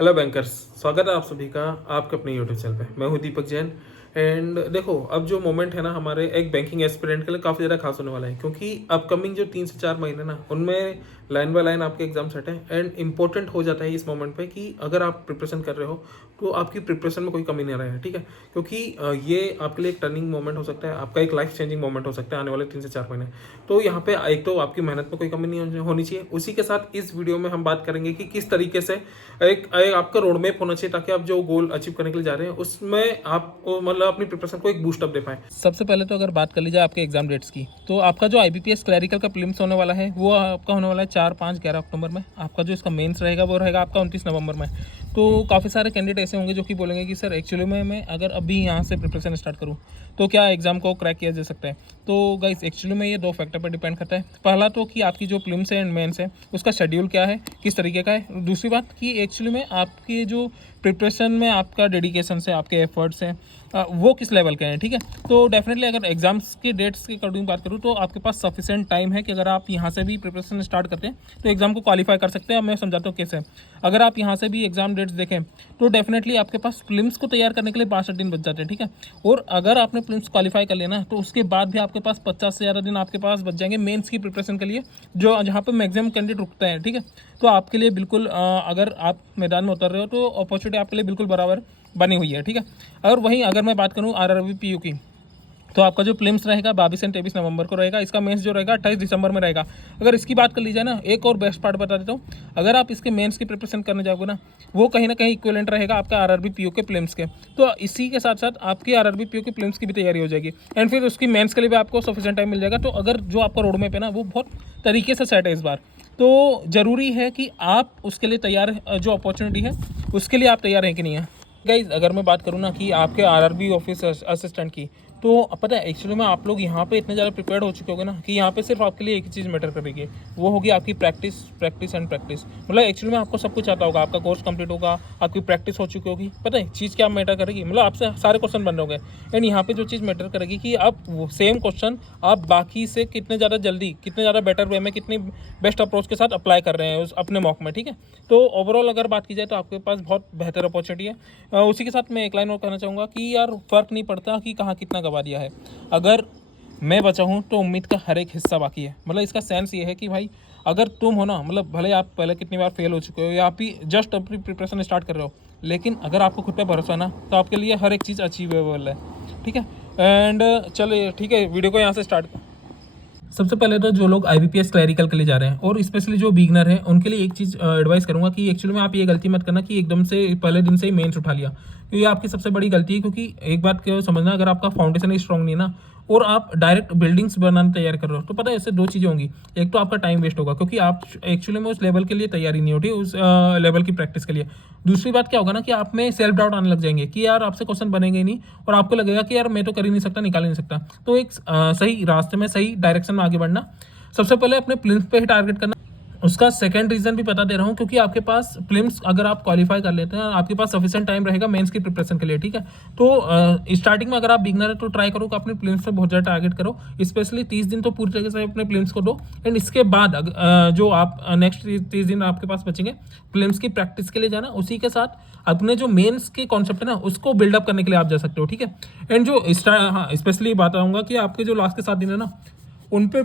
Hello bankers, स्वागत है आप सभी का आपके अपने यूट्यूब चैनल पे। मैं हूं दीपक जैन। एंड देखो, अब जो मोमेंट है ना हमारे एक बैंकिंग एस्पिरेंट के लिए काफ़ी ज़्यादा खास होने वाला है, क्योंकि अपकमिंग जो 3 से 4 महीने ना उनमें लाइन बाय लाइन आपके एग्जाम सेट हैं। एंड इंपॉर्टेंट हो जाता है इस मोमेंट पे कि अगर आप प्रिपरेशन कर रहे हो तो आपकी प्रिपरेशन में कोई कमी नहीं रहे, ठीक है। क्योंकि ये आपके लिए एक टर्निंग मोमेंट हो सकता है, आपका एक लाइफ चेंजिंग मोमेंट हो सकता है आने वाले 3 से 4 महीने। तो यहाँ पे एक तो आपकी मेहनत में कोई कमी नहीं होनी चाहिए। उसी के साथ इस वीडियो में हम बात करेंगे कि किस तरीके से एक आपका रोड मैप होना चाहिए, ताकि आप जो गोल अचीव करने के लिए जा रहे हैं उसमें आप मतलब अपनी प्रिपरेशन को एक बूस्ट अप दे पाएं। सबसे पहले तो अगर बात कर ली जाए आपके एग्जाम डेट्स की, तो आपका जो IBPS क्लैरिकल का प्रीलिम्स होने वाला है वो आपका होने वाला है 4, 5, 11 अक्टूबर में। आपका जो इसका मेंस रहेगा वो रहेगा आपका 29 नवंबर में। तो काफ़ी सारे कैंडिडेट ऐसे होंगे जो कि बोलेंगे कि सर एक्चुअली में मैं अगर अभी यहाँ से प्रिपरेशन स्टार्ट करूँ तो क्या एग्जाम को क्रैक किया जा सकता है। तो गाइस एक्चुअली में ये 2 फैक्टर पर डिपेंड करता है। पहला तो कि आपकी जो प्रीलिम्स है एंड मेंस है उसका शेड्यूल क्या है, किस तरीके का है। दूसरी बात कि एक्चुअली में आपकी जो प्रिपरेशन में आपका डेडिकेशन से आपके एफर्ट्स हैं वो किस लेवल के हैं, ठीक है। तो डेफिनेटली अगर एग्जाम्स के डेट्स के अकॉर्डिंग बात करूँ तो आपके पास सफिशिएंट टाइम है कि अगर आप यहाँ से भी प्रिपरेशन स्टार्ट करते हैं तो एग्जाम को क्वालिफाई कर सकते हैं। मैं समझाता हूँ कैसे। अगर आप यहाँ से भी एग्जाम डेट्स देखें तो डेफिनेटली आपके पास प्रीलिम्स को तैयार करने के लिए 62 दिन बच जाते हैं, ठीक है। और अगर आपने प्रीलिम्स क्वालिफाई कर लेना तो उसके बाद भी आपके पास 50 से ज़्यादा दिन आपके पास बच जाएंगे मेंस की प्रिपरेशन के लिए, जो जहाँ पर मैक्सिमम कैंडिडेट रुकते हैं, ठीक है। तो आपके लिए बिल्कुल अगर आप मैदान में उतर रहे हो तो अपॉर्चुनिटी आपके लिए बिल्कुल बराबर बनी हुई है, ठीक है। और वहीं अगर मैं बात करूँ RRB PU की, तो आपका जो प्रीलिम्स रहेगा 22 से 23 नवंबर को रहेगा। इसका मेंस जो रहेगा 28 दिसंबर में रहेगा। अगर इसकी बात कर ली जाए ना, एक और बेस्ट पार्ट बता देता हूँ। अगर आप इसके मेंस की प्रिपरेशन करने जाओगे ना, वो कहीं ना कहीं इक्विवेलेंट रहेगा आपका RRB PU के प्रीलिम्स के। तो इसी के साथ साथ आपकी RRB PU के प्रीलिम्स की भी तैयारी हो जाएगी एंड फिर उसकी मेंस के लिए भी आपको सफिशिएंट टाइम मिल जाएगा। तो अगर जो आपका रोड मैप है ना वो बहुत तरीके से सेट है इस बार, तो ज़रूरी है कि आप उसके लिए तैयार, जो अपॉर्चुनिटी है उसके लिए आप तैयार हैं कि नहीं है। गाइज अगर मैं बात करूँ ना कि आपके RRB ऑफिस असिस्टेंट की, तो पता है एक्चुअली में आप लोग यहाँ पे इतने ज़्यादा प्रिपेयर्ड हो चुके होगे ना कि यहाँ पे सिर्फ आपके लिए एक ही चीज़ मैटर करेगी, वो होगी आपकी प्रैक्टिस, प्रैक्टिस एंड प्रैक्टिस। मतलब एक्चुअली में आपको सब कुछ आता होगा, आपका कोर्स कंप्लीट होगा, आपकी प्रैक्टिस हो चुकी होगी। पता है चीज़ क्या मैटर करेगी, मतलब आपसे सारे क्वेश्चन बन रहे होंगे एंड यहाँ पे जो चीज़ मैटर करेगी कि आप वो सेम क्वेश्चन आप बाकी से कितने ज़्यादा जल्दी, कितने ज़्यादा बेटर वे में, कितनी बेस्ट अप्रोच के साथ अप्लाई कर रहे हैं उस अपने मॉक में, ठीक है। तो ओवरऑल अगर बात की जाए तो आपके पास बहुत बेहतर अपॉर्चुनिटी है। उसी के साथ मैं एक लाइन और कहना चाहूँगा कि यार फ़र्क नहीं पड़ता कि कहाँ कितना गवा दिया है, अगर मैं बचा हूँ तो उम्मीद का हर एक हिस्सा बाकी है। मतलब इसका सेंस ये है कि भाई अगर तुम हो ना, मतलब भले आप पहले कितनी बार फेल हो चुके हो या आप ही जस्ट अपनी प्रिपरेशन स्टार्ट कर रहे हो, लेकिन अगर आपको खुद पे भरोसा है ना तो आपके लिए हर एक चीज़ अचीवेबल है, ठीक है। एंड चलिए ठीक है, वीडियो को यहाँ से स्टार्ट। सबसे पहले तो जो लोग IBPS क्लैरिकल के लिए जा रहे हैं और स्पेशली जो बिगनर हैं उनके लिए एक चीज़ एडवाइस करूंगा कि एक्चुअली में आप ये गलती मत करना कि एकदम से पहले दिन से ही मेंस उठा लिया, क्योंकि ये आपकी सबसे बड़ी गलती है। क्योंकि एक बात क्यों समझना, अगर आपका फाउंडेशन स्ट्रॉन्ग नहीं है ना और आप डायरेक्ट बिल्डिंग्स बनाना तैयार कर रहे हो तो पता है इससे 2 चीज़ें होंगी। एक तो आपका टाइम वेस्ट होगा क्योंकि आप एक्चुअली में उस लेवल के लिए तैयारी नहीं होती, उस लेवल की प्रैक्टिस के लिए। दूसरी बात क्या होगा ना कि आप में सेल्फ डाउट आने लग जाएंगे कि यार आपसे क्वेश्चन बनेंगे ही नहीं और आपको लगेगा कि यार मैं तो कर ही नहीं सकता, निकाल ही नहीं सकता। तो एक सही रास्ते में, सही डायरेक्शन में आगे बढ़ना, सबसे पहले अपने प्रीलिम्स पे ही टारगेट करना। उसका सेकंड रीजन भी बता दे रहा हूँ क्योंकि आपके पास प्रीलिम्स अगर आप क्वालिफाई कर लेते हैं आपके पास सफिशिएंट टाइम रहेगा मेंस की प्रिपरेशन के लिए, ठीक है। तो स्टार्टिंग में अगर आप बिगनर है तो ट्राई करो कि अपने प्रीलिम्स पे बहुत ज़्यादा टारगेट करो, स्पेशली 30 दिन तो पूरी तरीके से अपने प्रीलिम्स को दो। एंड इसके बाद जो आप नेक्स्ट 30 दिन आपके पास बचेंगे प्रीलिम्स की प्रैक्टिस के लिए जाना। उसी के साथ अपने जो मेंस के कॉन्सेप्ट है ना उसको बिल्डअप करने के लिए आप जा सकते हो, ठीक है। एंड जो स्पेशली बात आऊँगा कि आपके जो लास्ट के 7 दिन है ना उन पे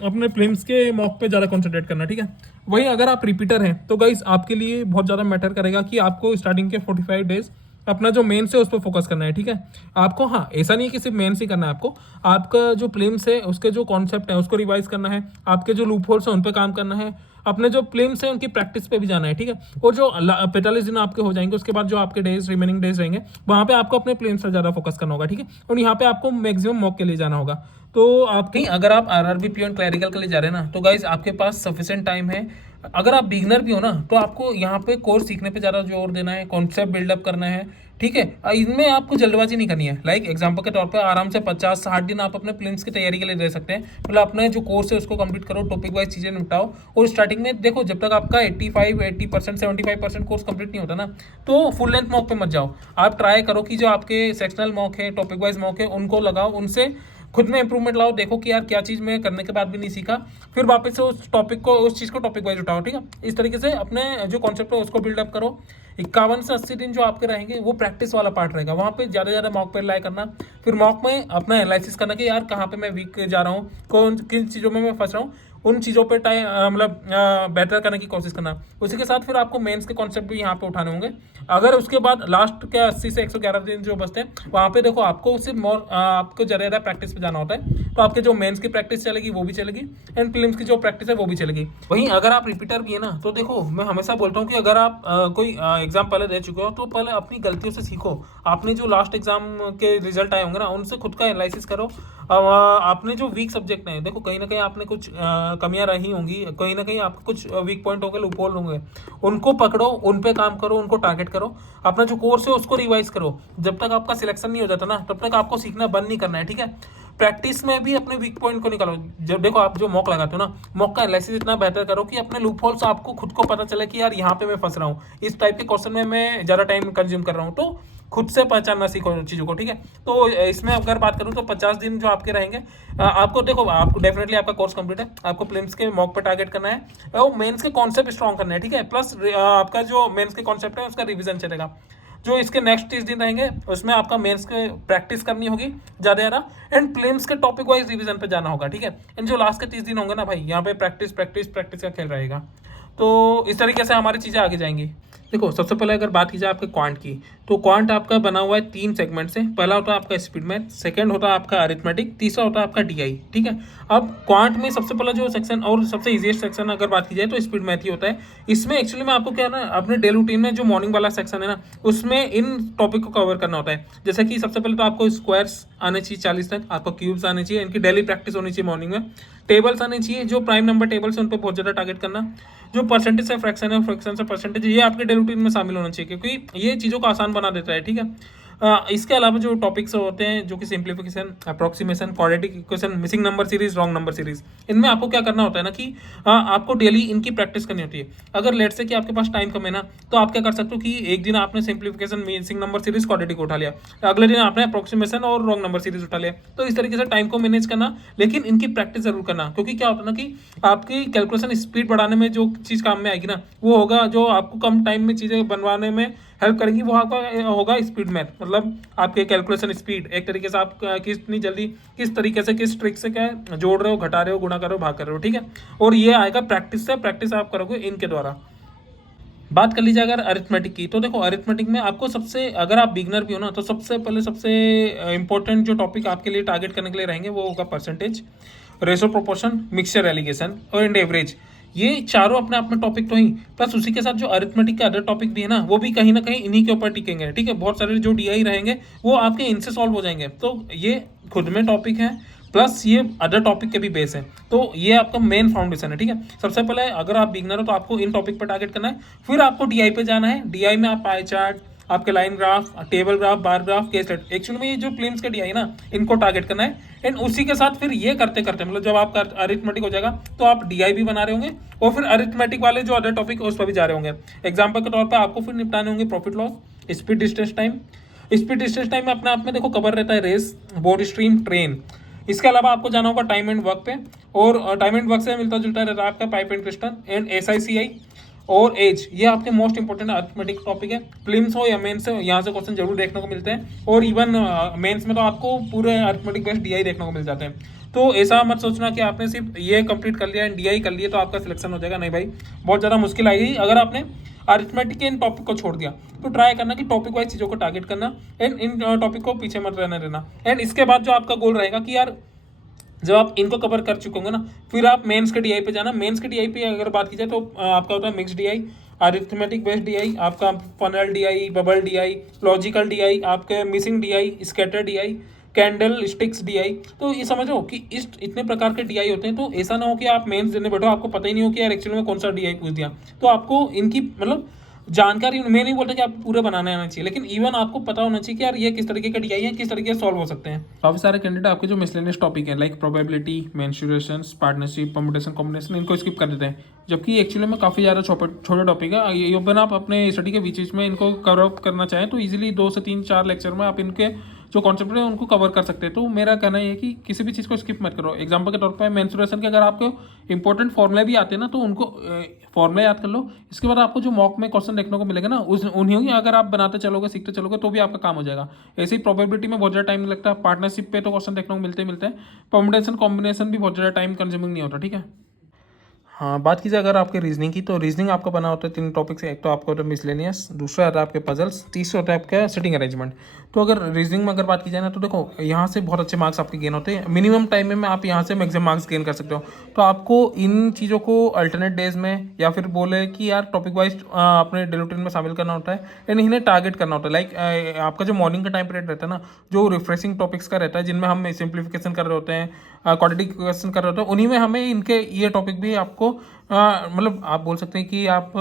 अपने प्रीलिम्स के मॉक पे ज़्यादा कंसंट्रेट करना, ठीक है। वहीं अगर आप रिपीटर हैं तो गाइस आपके लिए बहुत ज़्यादा मैटर करेगा कि आपको स्टार्टिंग के 45 डेज अपना जो मेंस है उस पर फोकस करना है, ठीक है। आपको हाँ ऐसा नहीं है कि सिर्फ मेंस ही करना है, आपको आपका जो प्रीलिम्स है उसके जो कॉन्सेप्ट है उसको रिवाइज करना है, आपके जो लूप होल्स हैं उन पर काम करना है, अपने जो प्रीलिम्स है उनकी प्रैक्टिस पे भी जाना है, ठीक है। और जो 45 दिन आपके हो जाएंगे उसके बाद जो आपके डेज रिमेनिंग डेज रहेंगे वहाँ पे आपको अपने प्रीलिम्स पर ज़्यादा फोकस करना होगा, ठीक है। और यहाँ पे आपको मैक्सिमम मॉक के लिए जाना होगा। तो आपकी अगर आप RRB PU क्लैरिकल के लिए जा रहे हैं ना तो गाइज आपके पास सफिशिएंट टाइम है। अगर आप बिगनर भी हो ना तो आपको यहाँ पे कोर्स सीखने पे ज़्यादा जोर देना है, कॉन्सेप्ट बिल्डअप करना है, ठीक है। इनमें आपको जल्दबाजी नहीं करनी है। लाइक एग्जांपल के तौर पे आराम से 50-60 दिन आप अपने प्रीलिम्स की तैयारी के लिए दे सकते हैं। मतलब अपने जो कोर्स है उसको कंप्लीट करो, टॉपिक वाइज चीज़ें निपटाओ। और स्टार्टिंग में देखो जब तक आपका 80% 75% कोर्स कंप्लीट नहीं होता ना तो फुल लेंथ मॉक पे मत जाओ। आप ट्राई करो कि जो आपके सेक्शनल मॉक है, टॉपिक वाइज मॉक है, उनको लगाओ, उनसे खुद में इंप्रूवमेंट लाओ, देखो कि यार क्या चीज़ मैं करने के बाद भी नहीं सीखा, फिर वापस से उस टॉपिक को, उस चीज़ को टॉपिक वाइज उठाओ, ठीक है। इस तरीके से अपने जो कॉन्सेप्ट है उसको बिल्डअप करो। 51 से 80 दिन जो आपके रहेंगे वो प्रैक्टिस वाला पार्ट रहेगा, वहाँ पे ज़्यादा ज़्यादा मॉक पे रिलाई करना, फिर मॉक में अपना एनालिसिस करना कि यार कहाँ पे मैं वीक जा रहा हूँ, कौन किन चीज़ों में मैं फंस रहा हूँ, उन चीज़ों पे टाइम मतलब बेटर करने की कोशिश करना। उसी के साथ फिर आपको मेंस के कॉन्सेप्ट भी यहाँ पे उठाने होंगे। अगर उसके बाद लास्ट के 80 से 111 दिन जो बचते हैं वहाँ पे देखो आपको सिर्फ आपको ज़्यादा प्रैक्टिस पे जाना होता है, तो आपके जो मेंस की प्रैक्टिस चलेगी वो भी चलेगी एंड प्रीलिम्स की जो प्रैक्टिस है वो भी चलेगी। वहीं अगर आप रिपीटर भी है ना, तो देखो मैं हमेशा बोलता हूँ कि अगर आप कोई एग्जाम पहले दे चुके हो तो पहले अपनी गलतियों से सीखो। आपने जो लास्ट एग्जाम के रिजल्ट आए होंगे ना, उनसे खुद का एनालिसिस करो। आपने जो वीक सब्जेक्ट हैं, देखो कहीं ना कहीं आपने कुछ कमियां रही होंगी, कहीं ना कहीं आपके कुछ वीक पॉइंट होंगे, लूपहोल होंगे, उनको पकड़ो, उन पे काम करो, उनको टारगेट करो, अपना जो कोर्स है उसको रिवाइज करो। जब तक आपका सिलेक्शन नहीं हो जाता ना, तब तक आपको सीखना बंद नहीं करना है, ठीक है। प्रैक्टिस में भी अपने वीक पॉइंट को निकालो। जब देखो आप जो मॉक लगाते हो ना, मॉक का एनालिसिस इतना बेहतर करो कि अपने लूप होल्स आपको खुद को पता चले कि यार यहाँ पे मैं फंस रहा हूँ, इस टाइप के क्वेश्चन में मैं ज़्यादा टाइम कंज्यूम कर रहा हूँ, तो खुद से पहचानना सीखो चीज़ों को, ठीक है। तो इसमें अगर बात करूँ तो 50 दिन जो आपके रहेंगे, आपको देखो आपको डेफिनेटली आपका कोर्स कंप्लीट है, आपको प्रीलिम्स के मॉक पे टारगेट करना है और मेंस के कॉन्सेप्ट स्ट्रॉन्ग करना है, ठीक है। प्लस आपका जो मेंस के कॉन्सेप्ट है उसका रिविजन चलेगा। जो इसके नेक्स्ट 30 दिन रहेंगे उसमें आपका मेंस के प्रैक्टिस करनी होगी ज़्यादा ज़्यादा एंड प्रीलिम्स के टॉपिक वाइज रिवीजन पे जाना होगा, ठीक है। एंड जो लास्ट के 30 दिन होंगे ना भाई, यहाँ पे प्रैक्टिस प्रैक्टिस प्रैक्टिस का खेल रहेगा। तो इस तरीके से हमारी चीज़ें आगे जाएंगी। देखो सबसे पहले अगर बात की जाए आपके क्वांट की, तो क्वांट आपका बना हुआ है 3 सेगमेंट से। पहला होता है आपका स्पीड मैथ, सेकंड होता है आपका अरिथमेटिक, तीसरा होता है आपका डीआई, ठीक है। अब क्वांट में सबसे पहला जो सेक्शन और सबसे इजीएस्ट सेक्शन अगर बात की जाए तो स्पीड मैथ ही होता है। इसमें एक्चुअली में आपको क्या है ना, अपने डेली रूटीन में जो मॉर्निंग वाला सेक्शन है ना, उसमें इन टॉपिक को कवर करना होता है। जैसे कि सबसे पहले तो आपको स्क्वायर्स आने चाहिए 40 तक, आपको क्यूब्स आने चाहिए, इनकी डेली प्रैक्टिस होनी चाहिए मॉर्निंग में। टेबल्स आने चाहिए, जो प्राइम नंबर टेबल्स है उन पर बहुत ज़्यादा टारगेट करना। जो परसेंटेज से फ्रैक्शन है, फ्रैक्शन से परसेंटेज, ये आपके डेली रूटीन में शामिल होना चाहिए क्योंकि ये चीज़ों को आसान बना देता है, ठीक है। इसके अलावा जो टॉपिक्स होते हैं जो कि simplification, approximation, quadratic equation, missing number series, wrong number series, इनमें आपको क्या करना होता है ना कि आपको डेली इनकी प्रैक्टिस करनी होती है। अगर लेट से कि आपके पास टाइम कम है ना, तो आप क्या कर सकते हो कि एक दिन आपने simplification, missing number series, quadratic उठा लिया, अगले दिन आपने अप्रोक्सीमेशन और रॉन्ग नंबर सीरीज उठा लिया। तो इस तरीके से टाइम को मैनेज करना, लेकिन इनकी प्रैक्टिस जरूर करना, क्योंकि क्या होता है ना कि आपकी कैलकुलेशन स्पीड बढ़ाने में जो चीज़ काम में आएगी ना, वो होगा जो आपको कम टाइम में चीज़ें बनवाने में हेल्प करेंगी, वो आपका होगा स्पीड मैथ। मतलब आपके कैलकुलेशन स्पीड, एक तरीके से आप कितनी जल्दी, किस तरीके से, किस ट्रिक से क्या जोड़ रहे हो, घटा रहे हो, गुणा कर रहे हो, भाग कर रहे हो, ठीक है। और ये आएगा प्रैक्टिस से, प्रैक्टिस आप करोगे इनके द्वारा। बात कर लीजिए अगर अरिथमेटिक की, तो देखो अरिथमेटिक में आपको सबसे, अगर आप बिगनर भी हो ना, तो सबसे पहले सबसे इंपॉर्टेंट जो टॉपिक आपके लिए टारगेट करने के लिए रहेंगे वो होगा percentage, ratio proportion, mixture allegation और एंड एवरेज। ये चारों अपने अपने टॉपिक तो ही, प्लस उसी के साथ जो अरिथमेटिक के अदर टॉपिक भी है ना, वो भी कहीं ना कहीं इन्हीं के ऊपर टिकेंगे, ठीक है। बहुत सारे जो डीआई रहेंगे वो आपके इनसे सॉल्व हो जाएंगे। तो ये खुद में टॉपिक है, प्लस ये अदर टॉपिक के भी बेस है, तो ये आपका मेन फाउंडेशन है, ठीक है। सबसे पहले अगर आप बिगनर हो तो आपको इन टॉपिक पर टारगेट करना है, फिर आपको डीआई पे जाना है। डीआई में आप पाई चार्ट, आपके line graph, table graph, bar graph, case study, actually में ये जो प्रीलिम्स के डीआई ना, इनको टारगेट करना है। एंड उसी के साथ फिर ये करते करते, मतलब जब आपका अरिथमेटिक हो जाएगा तो आप डीआई भी बना रहे होंगे और फिर अरिथमेटिक वाले जो अदर टॉपिक उस पर भी जा रहे होंगे। एग्जाम्पल के तौर पर आपको फिर निपटाने होंगे profit loss, speed distance time. Speed distance time में अपने आप में देखो कवर रहता है रेस, बोर्ड स्ट्रीम, ट्रेन। इसके अलावा आपको जाना होगा टाइम एंड वर्क पे, और टाइम एंड वर्क से मिलता जुलता रहता है आपका pipe and crystal and SICI और एज। ये आपके मोस्ट इंपॉर्टेंट अरिथमेटिक टॉपिक है। प्रीलिम्स हो या मेंस हो, यहाँ से क्वेश्चन जरूर देखने को मिलते हैं, और इवन मेंस में तो आपको पूरे अरिथमेटिक बेस्ड डीआई देखने को मिल जाते हैं। तो ऐसा मत सोचना कि आपने सिर्फ ये कंप्लीट कर लिया एंड डीआई कर लिया तो आपका सिलेक्शन हो जाएगा, नहीं भाई, बहुत ज़्यादा मुश्किल आएगी अगर आपने अरिथमेटिक के इन टॉपिक को छोड़ दिया। तो ट्राई करना कि टॉपिक वाइज चीज़ों को टारगेट करना एंड इन टॉपिक को पीछे मत रहना। एंड इसके बाद जो आपका गोल रहेगा कि यार जब आप इनको कवर कर चुके होंगे ना, फिर आप मेंस के डीआई पे जाना। मेंस के डीआई पे अगर बात की जाए तो आपका होता है mix DI, arithmetic based DI, आपका funnel DI, bubble DI, logical DI, आपके missing DI, scatter DI, candle sticks DI. तो ये समझ लो कि इस इतने प्रकार के डीआई होते हैं। तो ऐसा ना हो कि आप मेंस देने बैठो आपको पता ही नहीं हो कि यार एक्चुअली में कौन सा डीआई पूछ दिया। तो आपको इनकी मतलब जानकारी, मैं नहीं बोलता कि आप पूरे बनाने आना चाहिए, लेकिन इवन आपको पता होना चाहिए कि यार ये किस तरीके के डीआई है, किस तरीके से सॉल्व हो सकते हैं। काफी सारे कैंडिडेट आपके जो मिसलेनियस टॉपिक है like probability, mensuration, partnership, permutation, combination, इनको स्किप कर देते हैं, जबकि एक्चुअली में काफ़ी ज़्यादा छोटे टॉपिक है। इवन आप अपने स्टडी के बीच में इनको कवर अप करना चाहें तो ईजिली 2 से 3 4 लेक्चर में आप इनके जो कॉन्सेप्ट है उनको कवर कर सकते हैं। तो मेरा कहना ये है कि किसी भी चीज़ को स्किप मत करो। एग्जाम्पल के तौर पर मेंस्ट्रुएशन के अगर आपको इंपॉर्टेंट फॉर्मूले भी आते हैं ना, तो उनको फॉर्मूला याद कर लो। इसके बाद आपको जो मॉक में क्वेश्चन देखने को मिलेगा ना, उन्हीं अगर आप बनाते चलोगे, सीखते चलोगे, तो भी आपका काम हो जाएगा। ऐसे ही प्रोबेबिलिटी में बहुत ज़्यादा टाइम नहीं लगता। पार्टनरशिप पे तो क्वेश्चन देखने को मिलते हैं। परमुटेशन कॉम्बिनेशन भी बहुत ज़्यादा टाइम कंज्यूमिंग नहीं होता, ठीक है। हाँ, बात कीजिए अगर आपके रीजनिंग की, तो रीजनिंग आपका बना होता है 3 टॉपिक से। एक तो आपका होता है मिसलेनियस, दूसरा आता है आपके पजल्स, तीसरा होता है आपका सिटिंग अरेंजमेंट। तो अगर रीजनिंग में अगर बात की जाए ना, तो देखो यहाँ से बहुत अच्छे मार्क्स आपके गेन होते हैं। मिनिमम टाइम में आप यहाँ से मैक्सिमम मार्क्स गेन कर सकते हो। तो आपको इन चीज़ों को अल्टरनेट डेज में या फिर बोले कि यार टॉपिक वाइज अपने डेली रूटीन में शामिल करना होता है, एंड इन्हें टारगेट करना होता है। लाइक आपका जो मॉर्निंग का टाइम पीरियड रहता है ना, जो रिफ्रेशिंग टॉपिक्स का रहता है, जिनमें हम सिंप्लीफिकेशन कर रहे होते हैं, क्वाड्रेटिक क्वेश्चन कर रहे होते हैं, उन्हीं में हमें इनके ये टॉपिक भी आपको मतलब आप बोल सकते हैं कि आप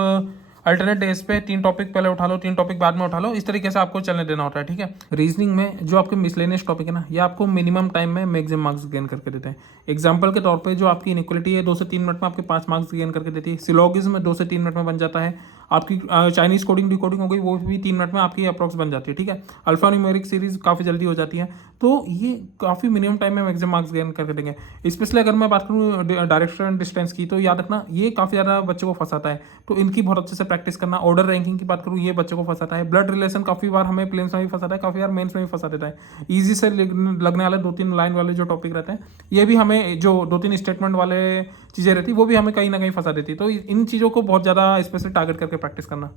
अल्टरनेट डेज पे 3 टॉपिक पहले उठा लो, 3 टॉपिक बाद में उठा लो, इस तरीके से आपको चलने देना होता है, ठीक है। रीजनिंग में जो आपके मिसलेनियस टॉपिक है ना, ये आपको मिनिमम टाइम में मैक्सिमम मार्क्स गेन करके देते हैं। एग्जांपल के तौर पे जो आपकी इनइक्वालिटी है 2 से 3 मिनट में आपके 5 मार्क्स गेन करके देती है। सिलोगिज्म में 2 से 3 मिनट में बन जाता है। आपकी चाइनीज कोडिंग डिकोडिंग हो गई, वो भी 3 मिनट में आपकी अप्रॉक्स बन जाती है, ठीक है। अल्फा न्यूमेरिक सीरीज काफ़ी जल्दी हो जाती है। तो ये काफ़ी मिनिमम टाइम में मैक्सिमम मार्क्स गेन करके देंगे। स्पेशली अगर मैं बात करूँ डायरेक्शन डिस्टेंस की, तो याद रखना ये काफ़ी ज़्यादा बच्चों को फंसाता है, तो इनकी बहुत अच्छे से प्रैक्टिस करना। ऑर्डर रैंकिंग की बात करूँ, ये बच्चों को फंसाता है। ब्लड रिलेशन काफ़ी बार हमें प्लेन्स में भी फंसाता है, काफ़ी बार मेंस में भी फंसा देता है। ईजी से लगने वाले 2-3 लाइन वाले जो टॉपिक रहते हैं, ये भी हमें जो 2-3 स्टेटमेंट वाले चीज़ें रहती है, वो भी हमें कहीं ना कहीं फंसा देती है। तो इन चीज़ों को बहुत ज़्यादा स्पेशली टारगेट करके प्रैक्टिस करना।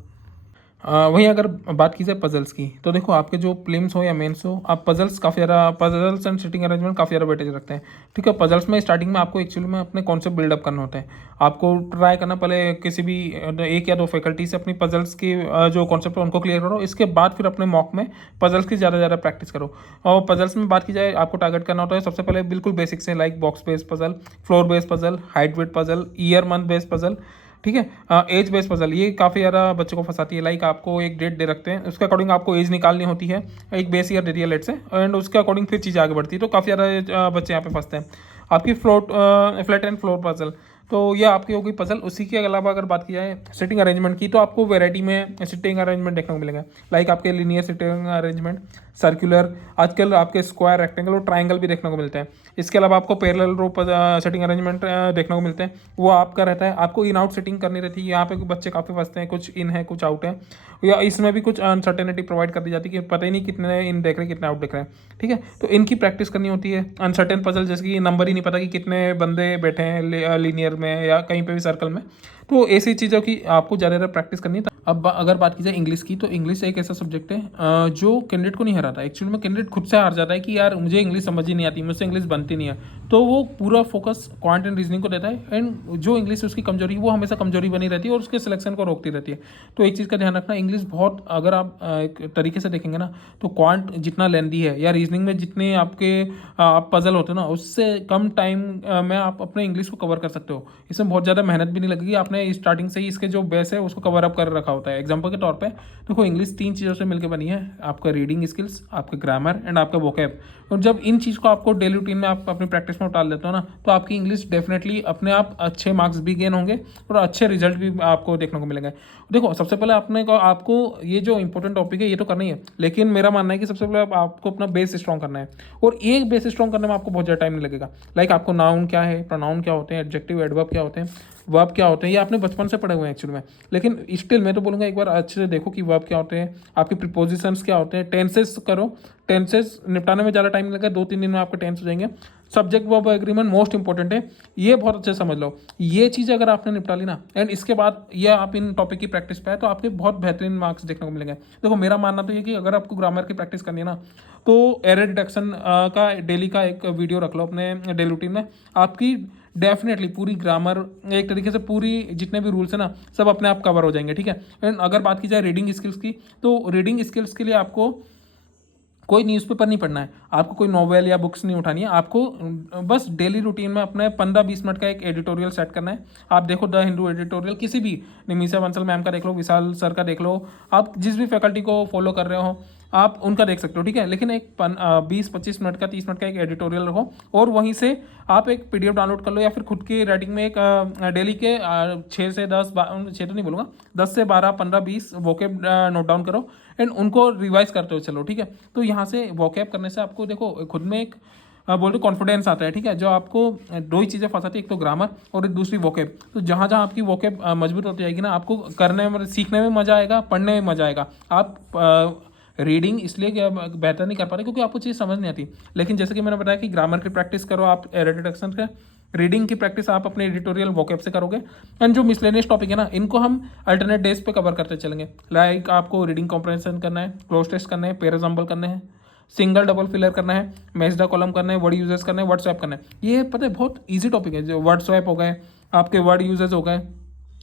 वहीं अगर बात की जाए पजल्स की, तो देखो आपके जो प्रीलिम्स हो या मेंस हो, आप पजल्स काफ़ी ज़्यादा, पजल्स एंड सिटिंग अरेंजमेंट काफ़ी ज़्यादा वेटेज रखते हैं, ठीक है। पजल्स में स्टार्टिंग में आपको एक्चुअली में अपने कॉन्सेप्ट बिल्डअप करना होता है। आपको ट्राई करना पहले किसी भी 1 या 2 फैकल्टी से अपनी पजल्स की जो कॉन्सेप्ट है उनको क्लियर करो। इसके बाद फिर अपने मॉक में पजल्स की ज़्यादा प्रैक्टिस करो। और पजल्स में बात की जाए, आपको टारगेट करना होता है सबसे पहले बिल्कुल बेसिक से, like box based puzzle, floor based puzzle, height weight puzzle, year month based puzzle, ठीक है। एज बेस्ड पजल ये काफ़ी ज़्यादा बच्चों को फंसाती है। लाइक आपको एक डेट दे रखते हैं, उसके अकॉर्डिंग आपको एज निकालनी होती है, एक बेस ईयर दे दिया लेट से, एंड उसके अकॉर्डिंग फिर चीज़ आगे बढ़ती है। तो काफ़ी ज़्यादा बच्चे यहाँ पे फंसते हैं। आपकी फ्लैट एंड फ्लोर पजल, तो ये आपकी होगी पजल। उसी के अलावा अगर बात की जाए सिटिंग अरेंजमेंट की, तो आपको वैरायटी में सिटिंग अरेंजमेंट देखने को मिलेगा। लाइक आपके लीनियर सिटिंग अरेंजमेंट, सर्कुलर, आजकल आपके स्क्वायर, रेक्टेंगल और ट्राइंगल भी देखने को मिलते हैं। इसके अलावा आपको पैरेलल रो सिटिंग अरेंजमेंट देखने को मिलते हैं, वो आपका रहता है। आपको इन आउट सिटिंग करनी रहती है। यहाँ पे बच्चे काफ़ी फंसते हैं, कुछ इन है कुछ आउट है, या इसमें भी कुछ अनसर्टेनिटी प्रोवाइड कर दी जाती है कि पता ही नहीं कितने इन देख रहे हैं कितने आउट देख रहे हैं, ठीक है। तो इनकी प्रैक्टिस करनी होती है। अनसर्टेन पजल जैसे कि नंबर ही नहीं पता कि कितने बंदे बैठे हैं लीनियर में या कहीं पे भी सर्कल में, तो ऐसी चीज़ों की आपको ज़्यादा प्रैक्टिस करनी है। अब अगर बात की जाए इंग्लिश की, तो इंग्लिश एक ऐसा सब्जेक्ट है जो कैंडिडेट को नहीं हराता। एक्चुअली में कैंडिडेट खुद से हार जाता है कि यार मुझे इंग्लिश समझ ही नहीं आती, मुझसे इंग्लिश बनती नहीं है, तो वो पूरा फोकस क्वांट एंड रीजनिंग को देता है, एंड जो इंग्लिश उसकी कमजोरी है वो हमेशा कमजोरी बनी रहती है और उसके सिलेक्शन को रोकती रहती है। तो एक चीज़ का ध्यान रखना, इंग्लिश बहुत, अगर आप एक तरीके से देखेंगे ना, तो क्वांट जितना लेंदी है या रीजनिंग में जितने आपके आप पजल होते हो ना, उससे कम टाइम में आप अपने इंग्लिश को कवर कर सकते हो। इसमें बहुत ज़्यादा मेहनत भी नहीं लगेगी, आपने स्टार्टिंग से ही इसके जो बेस है उसको कवर अप कर रखा होता है। एग्जाम्पल के तौर पे देखो, इंग्लिश 3 चीज़ों से मिलकर बनी है, आपका रीडिंग स्किल्स, आपका ग्रामर एंड आपका वोकैब। और जब इन चीज़ को आपको डेली रूटीन में आप अपनी प्रैक्टिस में उतार लेते हो ना, तो आपकी इंग्लिश डेफिनेटली अपने आप अच्छे मार्क्स भी गेन होंगे और अच्छे रिजल्ट भी आपको देखने को मिलेंगे। देखो सबसे पहले आपको ये जो इंपॉर्टेंट टॉपिक है ये तो करना ही है, लेकिन मेरा मानना है कि सबसे पहले आपको अपना बेस स्ट्रॉन्ग करना है, और एक बेस स्ट्रॉन्ग करने में आपको बहुत ज़्यादा टाइम नहीं लगेगा। लाइक आपको नाउन क्या है, प्रोनाउन क्या होते हैं, एडजेक्टिव एडवर्ब क्या होते हैं, वर्ब क्या होते हैं, ये आपने बचपन से पढ़े हुए हैं एक्चुअली में, लेकिन स्टिल मैं तो बोलूँगा एक बार अच्छे से देखो कि वर्ब क्या होते हैं, आपके प्रीपोजिशंस क्या होते हैं, टेंसेस करो। टेंसेस निपटाने में ज़्यादा टाइम नहीं लगेगा, 2-3 दिन में आपके टेंस हो जाएंगे। Subject verb agreement most important है, ये बहुत अच्छे से समझ लो। ये चीज़ अगर आपने निपटा ली ना, एंड इसके बाद ये आप इन टॉपिक की प्रैक्टिस पे है, तो आपके बहुत बेहतरीन मार्क्स देखने को मिलेंगे। देखो मेरा मानना तो ये कि अगर आपको ग्रामर की प्रैक्टिस करनी है ना, तो एरर डिडक्शन का डेली का एक वीडियो रख लो अपने डेली रूटीन में। आपकी डेफिनेटली पूरी ग्रामर, एक तरीके से पूरी जितने भी रूल्स है ना, सब अपने आप कवर हो जाएंगे, ठीक है। एंड अगर बात की जाए रीडिंग स्किल्स की, तो रीडिंग स्किल्स के लिए आपको कोई न्यूज़पेपर नहीं पढ़ना है, आपको कोई नॉवेल या बुक्स नहीं उठानी है, आपको बस डेली रूटीन में अपने 15-20 मिनट का एक एडिटोरियल सेट करना है। आप देखो द हिंदू एडिटोरियल, किसी भी निमिषा बंसल मैम का देख लो, विशाल सर का देख लो, आप जिस भी फैकल्टी को फॉलो कर रहे हो, आप उनका देख सकते हो, ठीक है। लेकिन एक 20-25 मिनट का 30 मिनट का एक एडिटोरियल रखो और वहीं से आप एक PDF डाउनलोड कर लो, या फिर खुद की राइटिंग में एक डेली के 6 से 10 6 तो नहीं बोलूँगा, 10 से 12 15 20 वोकेब नोट डाउन करो एंड उनको रिवाइज करते हो चलो, ठीक है। तो यहाँ से वोकेब करने से आपको देखो खुद में एक बोलते कॉन्फिडेंस आता है, ठीक है। जो आपको दो ही चीज़ें फंसाती है, एक तो ग्रामर और एक दूसरी वोकेब। तो जहाँ जहाँ आपकी वोकेब मजबूत होती जाएगी ना, आपको करने में सीखने में मज़ा आएगा, पढ़ने में मज़ा आएगा। आप रीडिंग इसलिए बेहतर नहीं कर पाते क्योंकि आपको चीज़ समझ नहीं आती, लेकिन जैसे कि मैंने बताया कि ग्रामर की प्रैक्टिस करो आप एरर डिटेक्शन का, रीडिंग की प्रैक्टिस आप अपने एडिटोरियल वोकेब से करोगे एंड जो मिसलेनियस टॉपिक है ना, इनको हम अल्टरनेट डेज पे कवर करते चलेंगे। लाइक आपको रीडिंग कॉम्प्रहेंशन करना है, क्लोज टेस्ट करने हैं, पेयर एग्जाम्पल करने हैं, सिंगल डबल फिलर करना है, मैच द कॉलम करना है, वर्ड यूजेस करना है, वर्ड स्वैप करना है। ये पता है बहुत ईजी टॉपिक है, जो वर्ड स्वैप हो गए, आपके वर्ड यूजेस हो गए,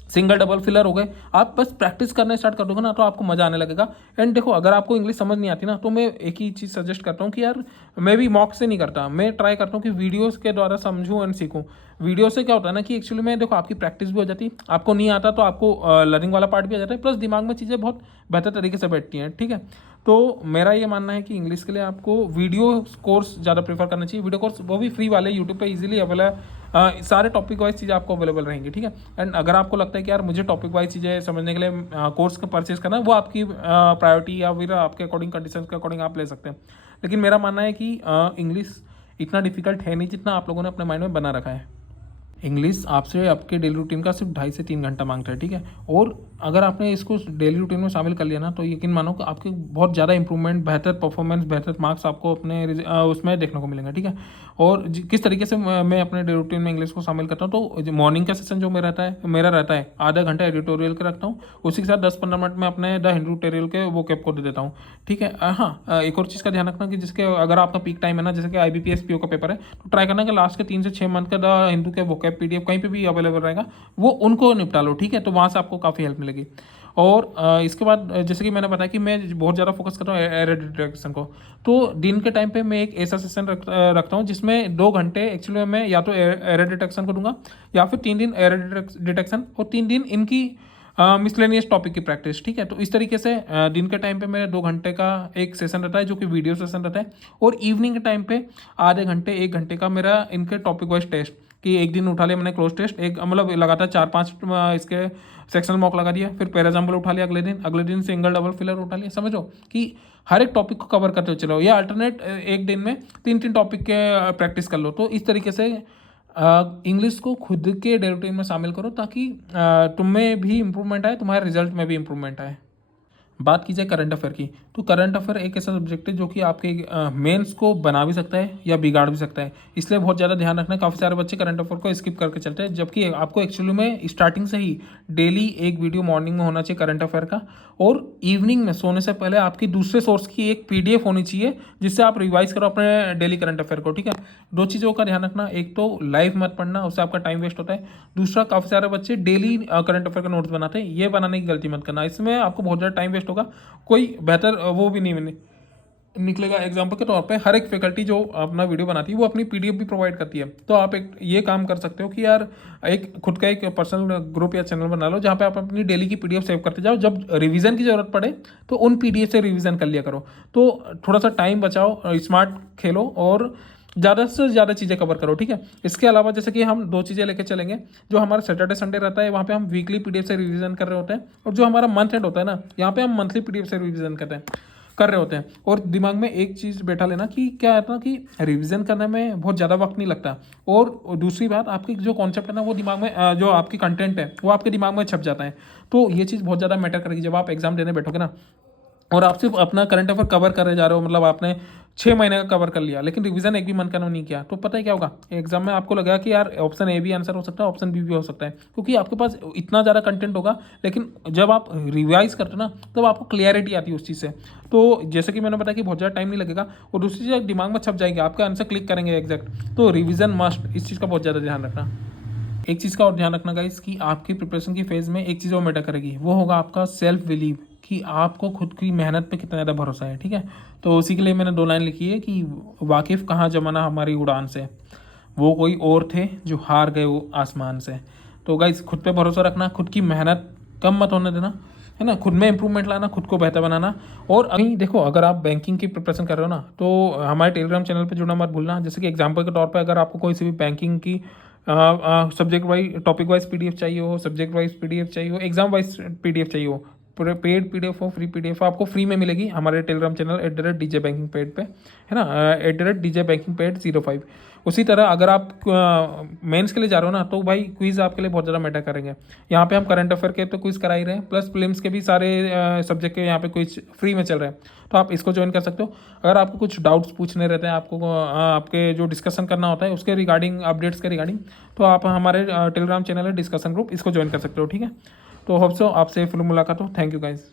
सिंगल डबल फिलर हो गए। आप बस प्रैक्टिस करना स्टार्ट कर दोगे ना तो आपको मजा आने लगेगा। एंड देखो अगर आपको इंग्लिश समझ नहीं आती ना, तो मैं एक ही चीज़ सजेस्ट करता हूँ कि यार मैं भी मॉक से नहीं करता, मैं ट्राई करता हूँ कि वीडियोस के द्वारा समझूँ एंड सीखूँ। वीडियो से क्या होता है ना कि एक्चुअली में देखो आपकी प्रैक्टिस भी हो जाती है, आपको नहीं आता तो आपको लर्निंग वाला पार्ट भी आ जाता है, प्लस दिमाग में चीज़ें बहुत बेहतर तरीके से बैठती हैं, ठीक है। तो मेरा ये मानना है कि इंग्लिश के लिए आपको वीडियो कोर्स ज़्यादा प्रेफर करना चाहिए। वीडियो कोर्स वो भी फ्री वाले यूट्यूब पे इजीली अवेलेबल, सारे टॉपिक वाइज चीज़ें आपको अवेलेबल रहेंगी, ठीक है। एंड अगर आपको लगता है कि यार मुझे टॉपिक वाइज चीज़ें समझने के लिए कोर्स का परचेज करना है, वो आपकी प्रायोरिटी या फिर आपके अकॉर्डिंग कंडीशन के अकॉर्डिंग आप ले सकते हैं। लेकिन मेरा मानना है कि इंग्लिश इतना डिफिकल्ट है नहीं जितना आप लोगों ने अपने माइंड में बना रखा है। इंग्लिश आपसे आपके डेली रूटीन का सिर्फ 2.5 से 3 घंटा मांगता है, ठीक है। और अगर आपने इसको डेली रूटीन में शामिल कर लिया ना, तो यकीन मानो कि आपके बहुत ज़्यादा इंप्रूवमेंट, बेहतर परफॉर्मेंस, बेहतर मार्क्स आपको अपने उसमें देखने को मिलेंगे, ठीक है। और किस तरीके से मैं अपने डेली रूटीन में इंग्लिश को शामिल करता हूँ, तो मॉर्निंग का सेशन जो मेरा रहता है आधा घंटा एडिटोरियल का रखता हूँ, उसी के साथ 10-15 मिनट में अपने द हिंदू टेरियल के वो कैप को दे देता हूँ, ठीक है। हाँ, एक और चीज़ का ध्यान रखना कि जिसके अगर आपका पीक टाइम है ना, जैसे कि IBPS PO का पेपर है, तो ट्राई करना कि लास्ट के 3 से 6 मंथ का द हिंदू के वो कैप PDF कहीं पर भी अवेलेबल रहेगा, वो उनको निपटा लो, ठीक है। तो वहाँ से आपको काफ़ी हेल्प मिलेगी। और इसके बाद जैसे कि मैंने बताया कि मैं बहुत ज़्यादा फोकस करता हूँ एरर डिटेक्शन को, तो दिन के टाइम पे मैं एक ऐसा सेशन रखता हूँ जिसमें 2 घंटे एक्चुअली मैं या तो एरर डिटेक्शन को दूंगा, या फिर 3 दिन एरर डिटेक्शन और 3 दिन इनकी मिसलेनियस टॉपिक की प्रैक्टिस, ठीक है। तो इस तरीके से दिन के टाइम पे मेरे 2 घंटे का एक सेशन रहता है जो कि वीडियो सेशन रहता है, और इवनिंग के टाइम पे आधे घंटे 1 घंटे का मेरा इनके टॉपिक वाइज टेस्ट, कि एक दिन उठा लिया मैंने क्लोज टेस्ट, एक मतलब लगातार 4-5 इसके सेक्शनल मॉक लगा दिया, फिर पैरा एग्जाम्पल उठा लिया अगले दिन सिंगल डबल फिलर उठा लिया। समझो कि हर एक टॉपिक को कवर करते हुए चलो, या अल्टरनेट एक दिन में 3-3 टॉपिक के प्रैक्टिस कर लो। तो इस तरीके से इंग्लिश को खुद के डे रूटीन में शामिल करो, ताकि तुम में भी इम्प्रूवमेंट आए, तुम्हारे रिजल्ट में भी इम्प्रूवमेंट आए। बात की जाए करंट अफेयर की, तो करंट अफेयर एक ऐसा सब्जेक्ट है जो कि आपके मेंस को बना भी सकता है या बिगाड़ भी सकता है, इसलिए बहुत ज़्यादा ध्यान रखना। काफ़ी सारे बच्चे करंट अफेयर को स्किप करके चलते हैं, जबकि आपको एक्चुअली में स्टार्टिंग से ही डेली एक वीडियो मॉर्निंग में होना चाहिए करंट अफेयर का, और इवनिंग में सोने से पहले आपकी दूसरे सोर्स की एक PDF होनी चाहिए जिससे आप रिवाइज करो अपने डेली करंट अफेयर को, ठीक है। 2 चीज़ों का ध्यान रखना, एक तो लाइव मत पढ़ना, उससे आपका टाइम वेस्ट होता है। दूसरा, काफ़ी सारे बच्चे डेली करंट अफेयर का नोट्स बनाते हैं, ये बनाने की गलती मत करना, इसमें आपको बहुत ज़्यादा टाइम वेस्ट होगा, कोई बेहतर वो भी नहीं निकलेगा। एग्जाम्पल के तौर पे हर एक फैकल्टी जो अपना वीडियो बनाती है वो अपनी PDF भी प्रोवाइड करती है, तो आप एक ये काम कर सकते हो कि यार एक खुद का एक पर्सनल ग्रुप या चैनल बना लो जहाँ पे आप अपनी डेली की PDF सेव करते जाओ, जब रिवीजन की जरूरत पड़े तो उन PDF से रिवीजन कर लिया करो। तो थोड़ा सा टाइम बचाओ, स्मार्ट खेलो और ज़्यादा से ज़्यादा चीज़ें कवर करो, ठीक है। इसके अलावा जैसे कि हम 2 चीज़ें लेके चलेंगे, जो हमारा सैटरडे संडे रहता है वहाँ पे हम वीकली PDF से रिवीजन कर रहे होते हैं, और जो हमारा मंथ एंड होता है ना, यहाँ पे हम मंथली PDF से रिवीजन कर रहे होते हैं। और दिमाग में एक चीज़ बैठा लेना कि क्या है ना, कि रिवीजन करने में बहुत ज़्यादा वक्त नहीं लगता, और दूसरी बात आपकी जो कॉन्सेप्ट है ना वो दिमाग में जो आपकी कंटेंट है वो आपके दिमाग में छप जाता है। तो ये चीज़ बहुत ज़्यादा मैटर करेगी जब आप एग्जाम देने बैठोगे ना, और आप सिर्फ अपना करंट अफेयर कवर कर जा रहे हो, मतलब आपने 6 महीने का कवर कर लिया लेकिन रिवीजन एक भी मन का नहीं किया, तो पता है क्या होगा, एग्जाम में आपको लगेगा कि यार ऑप्शन A भी आंसर हो सकता है, ऑप्शन B भी हो सकता है, क्योंकि आपके पास इतना ज़्यादा कंटेंट होगा। लेकिन जब आप रिवाइज करते हो ना, तब आपको क्लियरिटी आती है उस चीज़ से। तो जैसे कि मैंने बताया कि बहुत ज़्यादा टाइम नहीं लगेगा, और दूसरी चीज़ दिमाग में छप जाएगी, आपका आंसर क्लिक करेंगे एग्जैक्ट। तो रिविजन मस्ट, इस चीज़ का बहुत ज़्यादा ध्यान रखना। एक चीज़ का और ध्यान रखना गाइस कि आपकी प्रिपरेशन की फेज़ में एक चीज़ और मैटर करेगी, वो होगा आपका सेल्फ बिलीव, कि आपको खुद की मेहनत पे कितना ज़्यादा भरोसा है, ठीक है। तो उसी के लिए मैंने 2 लाइन लिखी है कि वाकिफ़ कहाँ जमाना हमारी उड़ान से, वो कोई और थे जो हार गए वो आसमान से। तो गाइस खुद पे भरोसा रखना, खुद की मेहनत कम मत होने देना, है ना, खुद में इंप्रूवमेंट लाना, खुद को बेहतर बनाना। और अभी देखो, अगर आप बैंकिंग की प्रिपरेशन कर रहे हो ना, तो हमारे टेलीग्राम चैनल पे जुड़ना मत भूलना। जैसे कि एग्जांपल के तौर पे अगर आपको कोई सी भी बैंकिंग की subject wise, topic wise PDF चाहिए हो, सब्जेक्ट वाइज पीडीएफ चाहिए हो, एग्जाम वाइज पीडीएफ चाहिए हो, पेड पीडीएफ हो, फ्री पीडीएफ आपको फ्री में मिलेगी हमारे Telegram channel @DJ banking paid पे, है ना, @DJ बैंकिंग पेड 05। उसी तरह अगर आप मेंस के लिए जा रहे हो ना, तो भाई क्विज़ आपके लिए बहुत ज़्यादा मैटर करेंगे। यहाँ पे हम करंट अफेयर के तो क्विज़ करा ही रहे हैं, प्लस प्रीलिम्स के भी सारे सब्जेक्ट के यहाँ पे क्विज फ्री में चल रहे हैं, तो आप इसको ज्वाइन कर सकते हो। अगर आपको कुछ डाउट्स पूछने रहते हैं, आपको आपके जो डिस्कशन करना होता है उसके रिगार्डिंग, अपडेट्स के रिगार्डिंग, तो आप हमारे टेलीग्राम चैनल है डिस्कशन ग्रुप, इसको ज्वाइन कर सकते हो, ठीक है। तो होप सो आपसे फिर मुलाकात हो। Thank you guys.